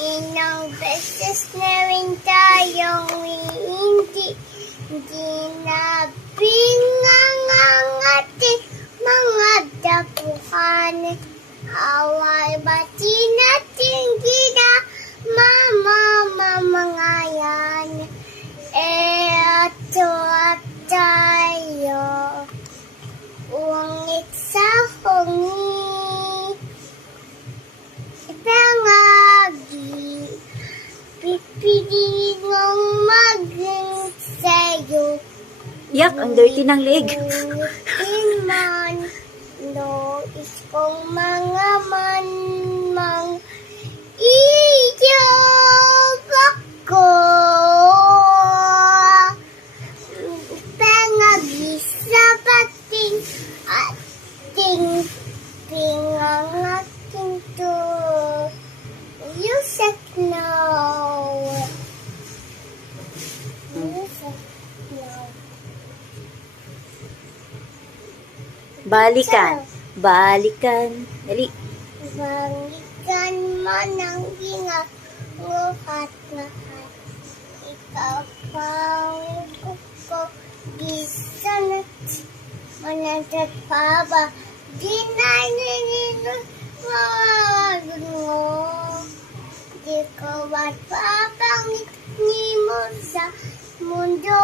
Ilang beses na rin tayong hindi nabingang ang ating mga dapuhan. Away bati natin mamamamangayan. Eto at tayo, ungit sa hungit. Ipangagi, pipiliin mong maging sa'yo. Yak, ang dirty ng leg. Iman, lois kong mga manmang iyog ako. Pangagi sa bating ating pingang ating to. You said no. You said no. Balikan. Balikan. Dali. Balikan mo ng ginagawa-lahat. Ikaw pang ko bisa na manatag pa ba? Di na nininiwag mo. Di ko ba't papangit ni mo sa mundo.